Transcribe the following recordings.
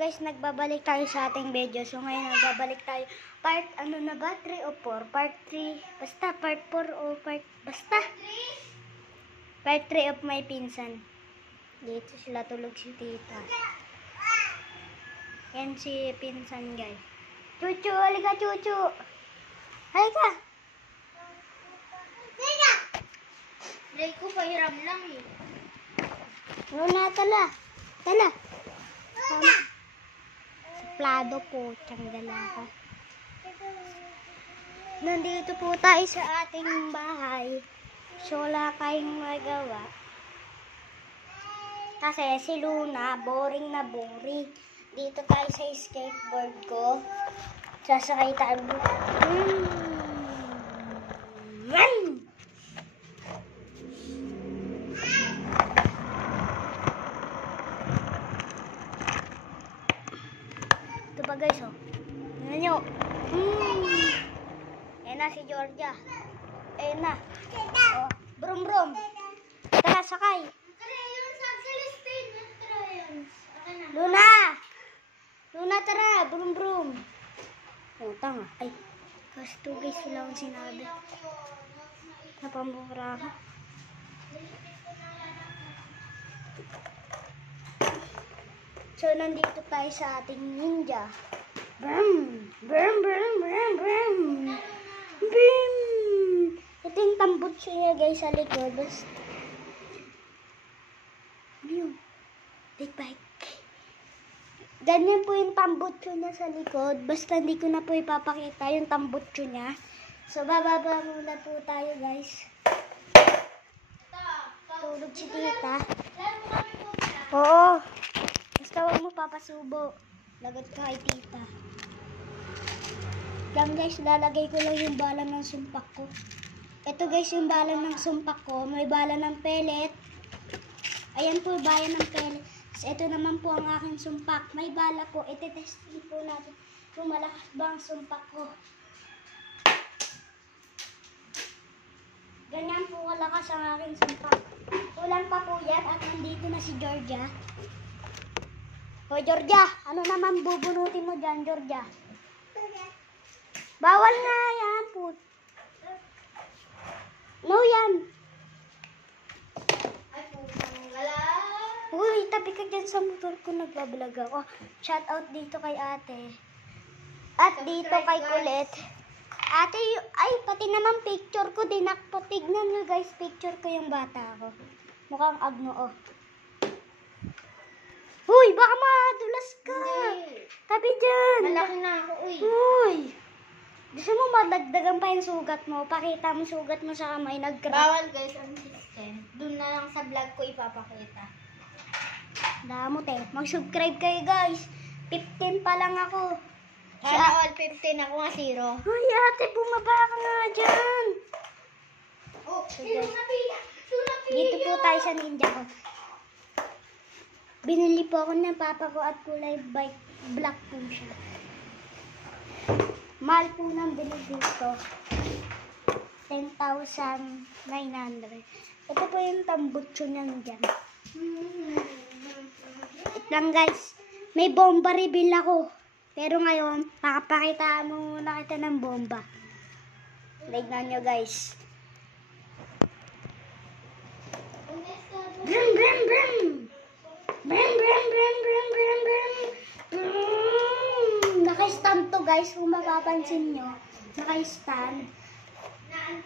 guys, nagbabalik tayo sa ating video. So ngayon nagbabalik tayo. Part ano na ba? 3 o 4? Part 3. Basta part 4 o part... Basta. Part 3 of my pinsan. Dito sila tulog si tita. Yan si pinsan guys. Chuchu, halika chuchu. Halika. Halika. Dahil ko pahiram lang eh. Luna, tala. Tala. Sama. Suplado po. Tiyang ka. Nandito po tayo sa ating bahay. So, wala tayong magawa. Kasi si Luna, boring na boring. Dito tayo sa skateboard ko. Sasakay tayo. Ito pa guys, oh. Tingnan nyo. Ayan na si Georgia. Ayan na. Oh, brum brum. Tara, sakay. Luna! Luna, tara. Brum brum. Oh, tanga. Ay. Kasi ito guys, wala akong sinabi. Napamura ako. So, nandito tayo sa ating ninja. Brum! Brum, brum, brum, brum! Brum! Ito yung tambutso niya guys sa likod. Basta. Ano yun? Take bike. Ganyan po yung tambutso niya sa likod. Basta hindi ko na po ipapakita yung tambutso niya. So, bababa muna po tayo guys. Tulog si tita. Oo. Basta huwag mo papasubo. Lagot ka kay tita. Yan guys, lalagay ko lang yung bala ng sumpak ko. Ito guys, yung bala ng sumpak ko. May bala ng pellet. Ayan po yung bala ng pellet. Ito naman po ang aking sumpak. May bala po. Ite-testing po natin kung malakas ba ang sumpak ko. Ganyan po kalakas ang aking sumpak. Kulang pa po yan at nandito na si Georgia. O Georgia, ano naman bubunutin mo dyan, Georgia? Bawal nga yan po. No yan. Ay, putang gala. Uy, tabi ka dyan sa motor ko, nagbablog ako. Shout out dito kay ate. At dito kay Kulit. Ate, ay, pati naman picture ko, dinakpo. Tignan nyo guys, picture ko yung bata ko. Mukhang agno, oh. Uy, baka madulas ka. Hindi. Tabi dyan. Malaki na ako, uy. Uy. Gusto mo madagdagan pa yung sugat mo? Pakita mo sugat mo sa kamay, nag-crack. Bawal guys ang system. Doon na lang sa vlog ko ipapakita. Damot eh. Mag-subscribe kayo guys. 15 pa lang ako. Sana all 15, ako nga 0. Ay ate, bumaba ka nga dyan. Oh, Dito po tayo sa ninja ko. Binili po ako ng papa ko at kulay black po siya. Mahal po nang bili dito. 10,900. Ito po yung tambutso niyan dyan. Ito lang guys. May bomba reveal ako. Pero ngayon, makapakita mo muna kita ng bomba. Tignan nyo guys. Brum, brum, brum. Brum, brum, brum, brum, brum, brum. Naka-stand to guys, kung mapapansin nyo. Naka-stand.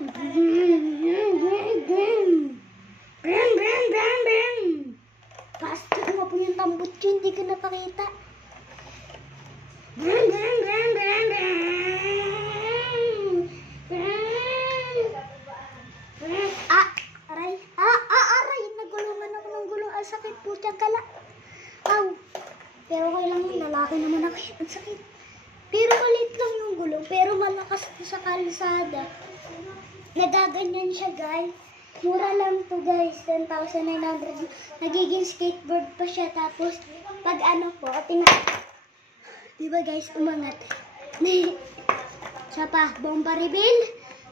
Brum, brum, brum, brum. Basta mo po yung tambutso, hindi ko napakita. Brum, brum, brum, brum, brum. Ah, aray. Aray. Nagulungan ako ng gulong. Ang sakit po, tiyagkala. Aw. Pero okay lang yun. Lalaki naman ako. Ang sakit. Pero maliit lang yung gulong. Pero malakas po sa kalsada. Nagaganyan siya, guys. Mura lang to, guys. 10,900. Nagiging skateboard pa siya. Tapos, pag ano po, diba guys, umangat. Siya pa, bomba reveal.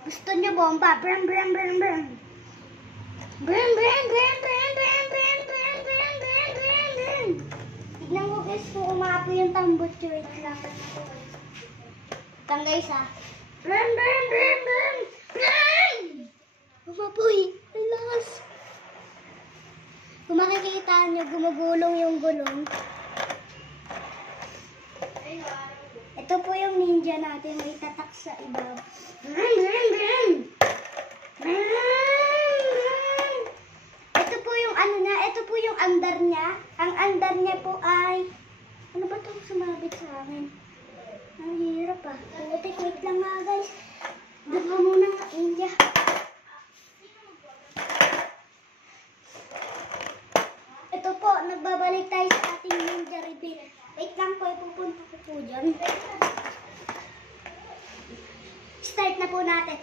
Gusto nyo bomba? Brum, brum, brum, brum. Brum, brum, brum, brum, brum, brum, brum, brum, brum, brum, brum. Tignan mo guys, kung umapoy yung tambot, wait lang. Tang guys ha. Brum, brum, brum, brum, brum! Umapoy. Ang lakas. Kung makikita nyo, gumugulong yung gulong. Ito po yung ninja natin. May tatak sa ibaw. Brum, brum, brum! Brum! Ito po yung ano niya. Ito po yung andar niya. Ang andar niya po ay... Ano ba itong sumabit sa akin? Ang hirap ah. Putik, wait lang nga guys. Doon ka muna nga, ninja. Ito po, nagbabalik tayo sa ating ninja reveal. Wait lang po, ipupunta ko po dyan. Start na po natin.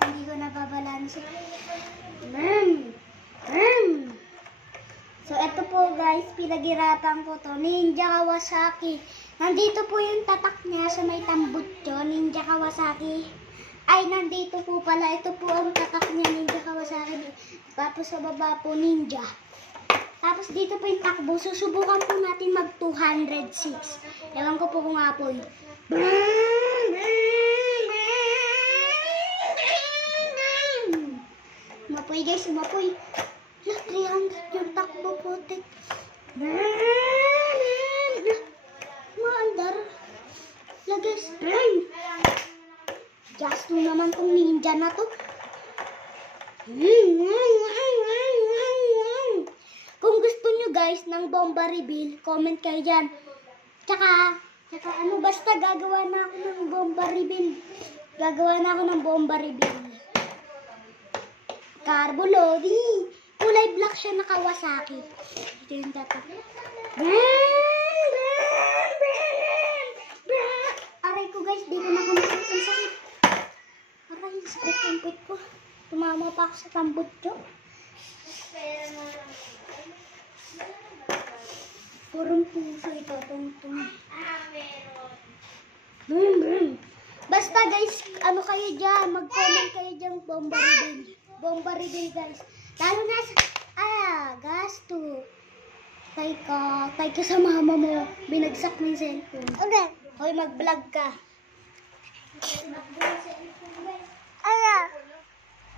Hindi ko nababalanse. So, ito po guys, pinaghirapan ko to. Ninja Kawasaki. Nandito po yung tatak niya sa may tambutso. Ninja Kawasaki. Ay, nandito po pala. Ito po ang tatak niya, Ninja Kawasaki. Tapos sa baba po, Ninja. Tapos dito po yung takbo. Susubukan po natin mag 206. Ewan ko po kung apoy. Umapoy guys, umapoy. 300 yung takbo po, tek. Maandar. Guys. Just naman tong ninja na to. Kung gusto nyo guys ng bomba reveal, comment kayo dyan. Tsaka ano, basta gagawa na ako ng bomba reveal. Gagawa na ako ng bomba reveal. Carbo Lodi. Kulay black siya na Kawasaki. Ito yung tatak. Aray ko guys, di ko na kumakit. Ang sakit. Aray, sakit ang pit ko. Tumama pa ako sa tambutso. Purong puso ito. Tungtung. Basta guys, ano kayo dyan? Mag-comment kayo dyan. Bomba reveal. Bomba reveal guys. Lalo na sa... gasto. Tay ka sa mama mo. Binagsak ng cellphone. Okay. Hoy, mag-vlog ka. Ala.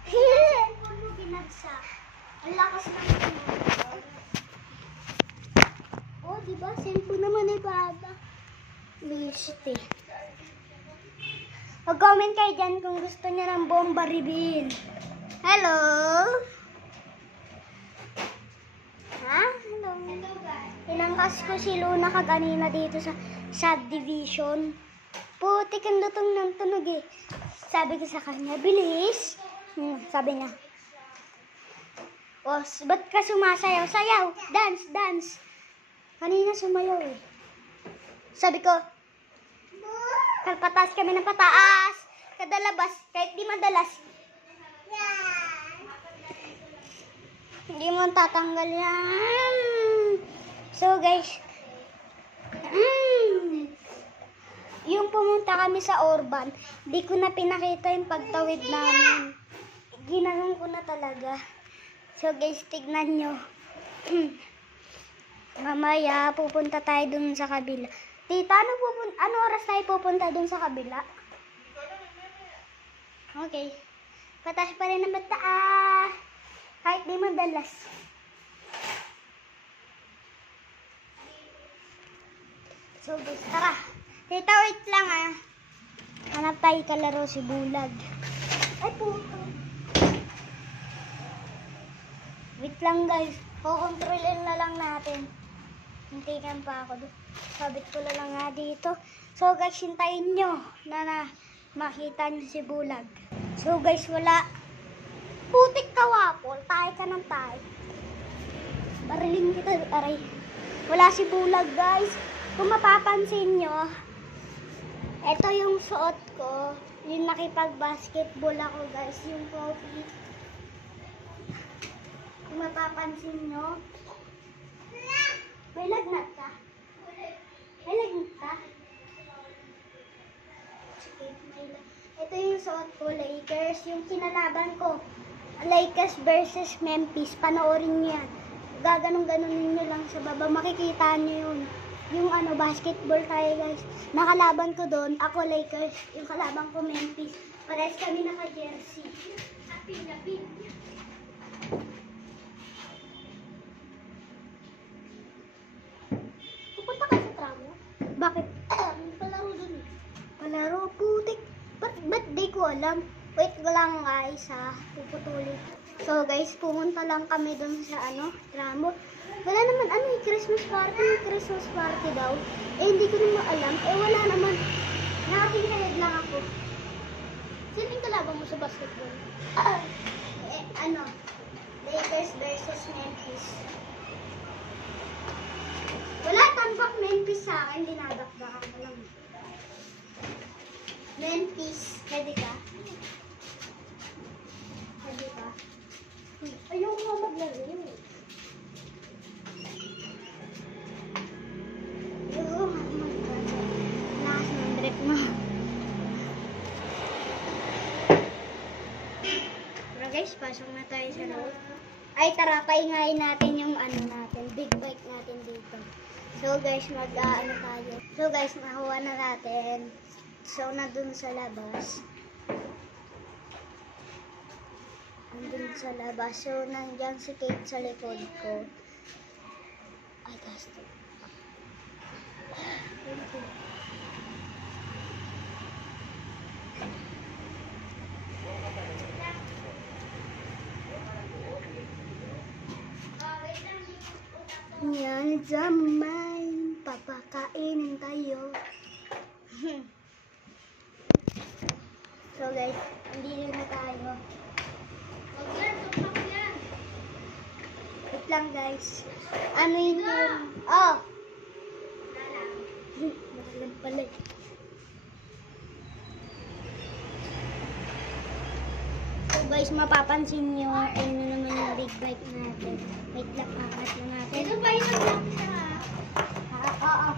Cellphone mo binagsak. Ang lakas ng oh, diba? Cellphone naman ay baga. Liste. Mag-comment kayo dyan kung gusto niya ng bomba reveal. Hello? Ha? Hello? Inangkas ko si Luna kaganina dito sa subdivision. Putik ang lutong ng tunog eh. Sabi ko sa kanya, bilis. Sabi niya. Oh, ba't ka sumasayaw? Sayaw! Dance! Dance! Kanina sumayaw eh. Sabi ko, pataas kami ng pataas. Kadalabas, kahit di madalas. Hindi mo tatanggal yan. So guys, yung pumunta kami sa Orban, di ko na pinakita yung pagtawid namin. Ginanong ko na talaga. So guys, tignan nyo. Mamaya, pupunta tayo dun sa kabila. Tita, ano oras tayo pupunta dun sa kabila? Okay. Pataas pa rin ang mataas. Kahit di madalas. So guys, tara. Tita, wait lang ah. Hanap tayo kalaro si Bulag. Ay, puto. Wait lang guys. Kukontrolin na lang natin. Hintayin pa ako doon. Sabit ko na lang nga dito. So guys, hintayin nyo na makita nyo si Bulag. So guys, wala. Putik kawapol. Tayo ka ng tayo. Barilin kita. Aray. Wala si Bulag guys. Kung mapapansin nyo, ito yung suot ko. Yung nakipag-basketball ako guys. Yung coffee. Kung mapapansin nyo. May lagnat ka? May lagnat ka? Ito yung suot ko, Lakers. Yung kinalaban ko. Lakers versus Memphis. Panoorin niyo yan. Gaganong-ganon nyo lang sa baba. Makikita nyo yun. Yung ano, basketball tayo guys. Nakalaban ko doon. Ako Lakers. Yung kalaban ko Memphis. Parehas kami naka-jersey. Apin. Pupunta ka sa tramo? Bakit? Palaro doon eh. Palaro? Putik. Ba't di ko alam? Wait ko lang guys ha. Puputulin. So guys, pumunta lang kami doon sa ano, tramo. Wala naman ano eh, Christmas party daw. Eh hindi ko naman alam. Eh wala naman. Nakatinghalid lang ako. Sino yung kalaban mo sa basketball? Ano? Lakers versus Memphis. Wala tambak Memphis sa akin. Dinadakdakan ko lang. Memphis. Pwede ka? Pwede ka? Ayoko nga maglaro yun. Ayoko nga maglaro. Lakas ng drip mo. Pero guys, pasok na tayo sa loob. Ay, tara, paingayin natin yung ano natin, big bike natin dito. So guys, mag-ano tayo. So guys, nakuha na natin. So, nandun sa labas. Nandun sa labas. So, nandyan si Kate sa likod ko. Ay, gasto. Yan zaman, papakainin tayo. So guys, andito na tayo. Wait lang guys. Ano yun? Oh! Nakalag pala. So guys, mapapansin nyo, ayun na naman yung big bike natin. Wait lang, angat na natin. Ito ba yung nag-lock siya? Oo.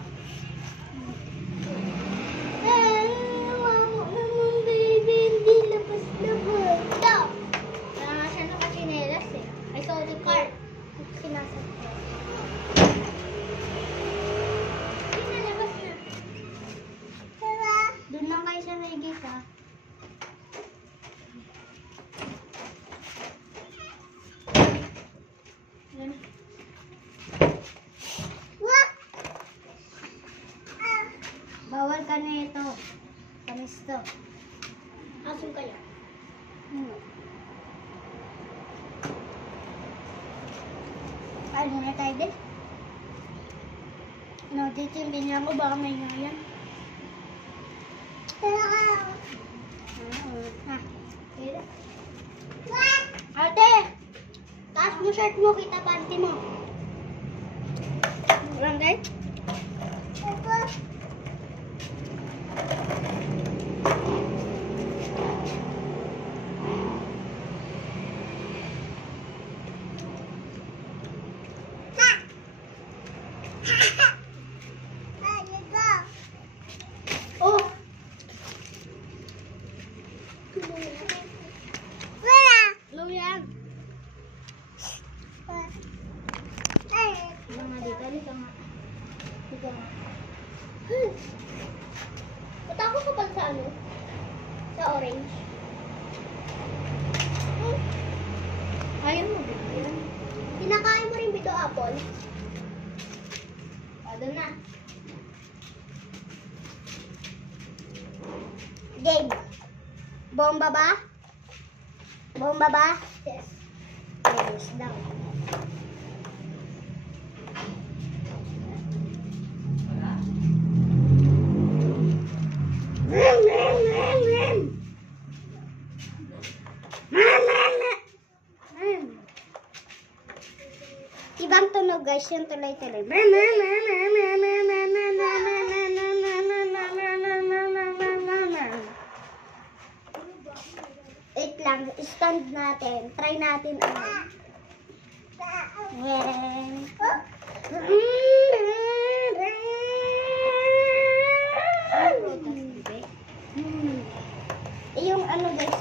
Doon lang kayo sa may gate ha. Bawal ka na ito. Kamis to. Asun kaya? Ano na tayo din? No, dito yung binyan ko. Baka may ngayon. Ate! Taas mo shirt mo, kita panty mo. Walang guys? Oh! Hello yan. Dito nga dito. Dito nga. Dito nga. Patako ka pala sa ano? Sa orange. Ayaw mo ba yan? Kinakain mo rin bito apple? Doon na. Game. Bomba ba? Bomba ba? Yes. Yes daw. Ibang tunog guys, yung tuloy-tuloy. Wait lang, stand natin. Try natin ano. Yung ano guys.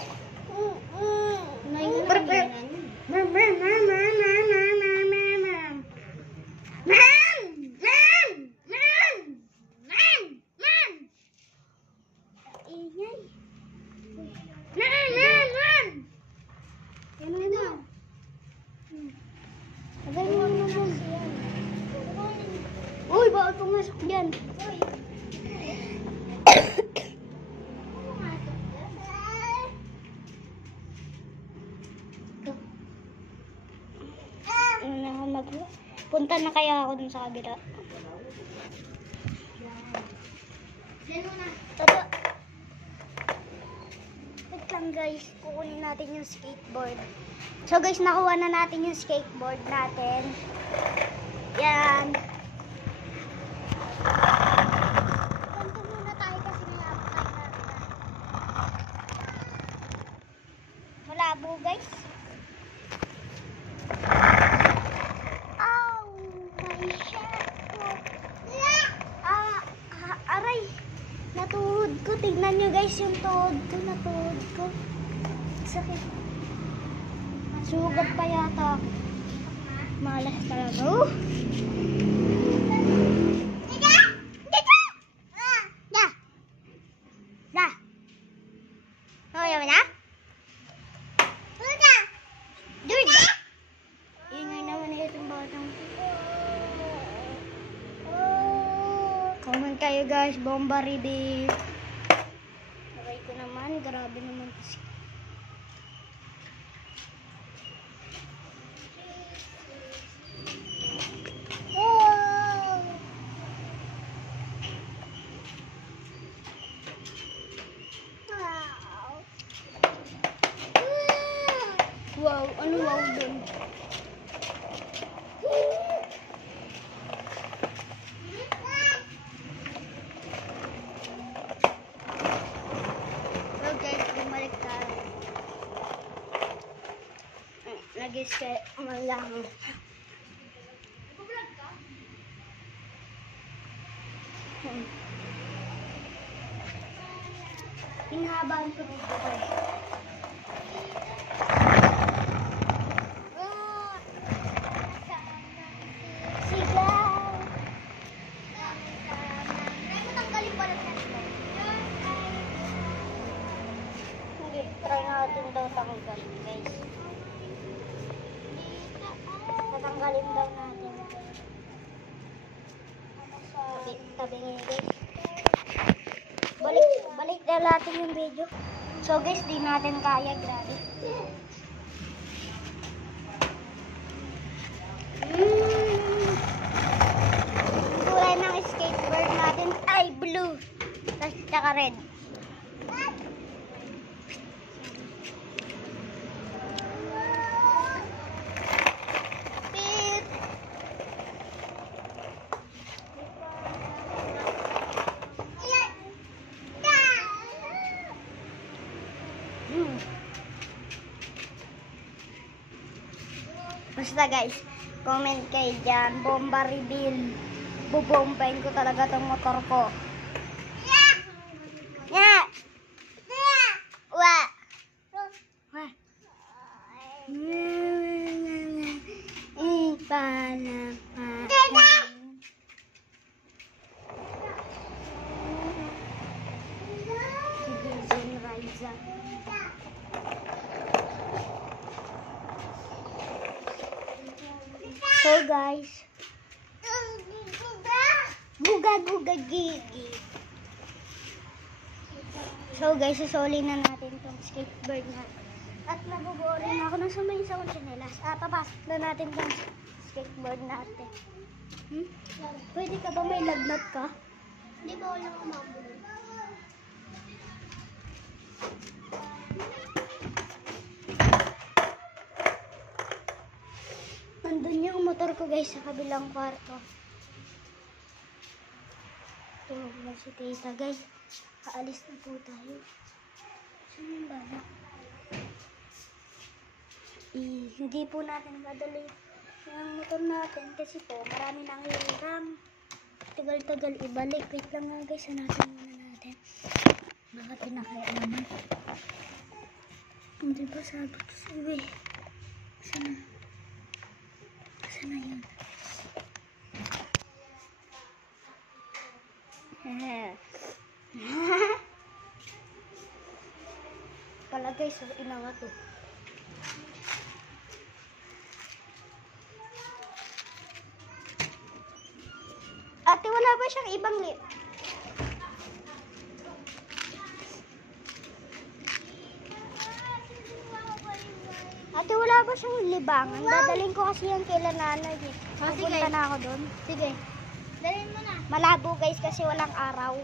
bawal pumasok dyan. Punta na kaya ako dun sa kabila. Diyan muna. Tara. Wait lang guys, kukunin natin yung skateboard. So guys, nakuha na natin yung skateboard natin. Yan. Ganito muna tayo kasi nilapay na. Malabo guys. Ow! My shirt ko. Aray! Natuhod ko. Tignan nyo guys yung tuhod ko. Natuhod ko. Sakit. Sugat pa yata. Malas talaga. Oh! Comment kayo guys, bomba ready. Aray ko naman, grabe naman. Wow, ano wow dun? Lagi kayo malang. Nag-vlog ka? Hinahabaan ko dito guys. Sigaw! Try mo tanggalin pala sa Hindi, try natin daw tanggalin guys. Tatanggalin daw natin. Tabi ngayon guys. Balik na natin yung video. So guys, di natin kaya, grabe. Kulay ng skateboard natin ay blue. Tapos tsaka red. Basta guys, comment kayo dyan. Bomba reveal. Bubombahin ko talaga tong motor ko. Yeah! Wa! Wa! So guys, guga gigi. So guys, susuli na natin tong skateboard na. At nabuboring ako nang sumayin sa chinelas. Papasok na natin tong skateboard natin. Pwede ka ba may lagnat ka? Hindi ba wala akong mabulog? Nandun yung motor ko guys sa kabilang kwarto. So, wala si tita guys. Kaalis na po tayo. Saan yung bala? Hindi po natin madali yung motor natin kasi po marami nang hiram. Tagal-tagal ibalik. Wait lang nga guys. Hanapin muna natin. Baka pinakaya naman. Hindi ba sabi ko sabi? Sana. Sana yun. Pala guys, ina nga to. Ate, wala ba siyang ibang Ate, wala ba siyang libangan? Dadalhin ko kasi yan kay nanay. Pupunta na ako doon. Sige. Dalhin mo na. Malabo guys kasi walang araw.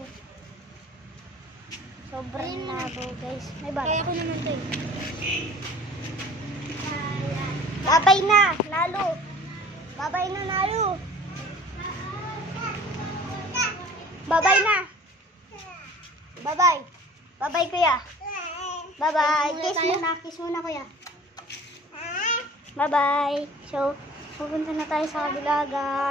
Sobrang labo guys. May bala. Kaya ko naman to eh. Babay na, Nalo. Babay na, Nalo. Babay na. Babay. Babay, kuya. Bye-bye. Kiss muna. Kiss muna, kuya. Bye-bye. So, pupunta na tayo sa kabila, guys.